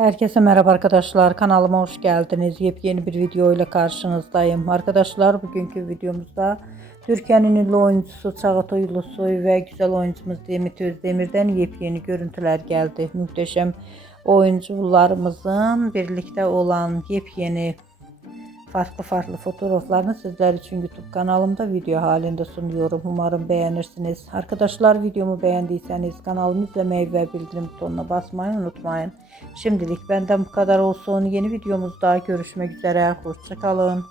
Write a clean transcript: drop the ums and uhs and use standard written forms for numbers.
Herkese merhaba arkadaşlar. Kanalıma hoş geldiniz. Yepyeni bir video ile karşınızdayım. Arkadaşlar bugünkü videomuzda Türkiye'nin ünlü oyuncusu Çağatay Ulusoy ve güzel oyuncumuz Demet Özdemir'den yepyeni görüntüler geldi. Muhteşem oyuncularımızın birlikte olan yepyeni farklı fotoğraflarını sizler için YouTube kanalımda video halinde sunuyorum. Umarım beğenirsiniz. Arkadaşlar videomu beğendiyseniz kanalımı izlemeyi ve bildirim butonuna basmayı unutmayın. Şimdilik benden bu kadar olsun. Yeni videomuzda görüşmek üzere. Hoşça kalın.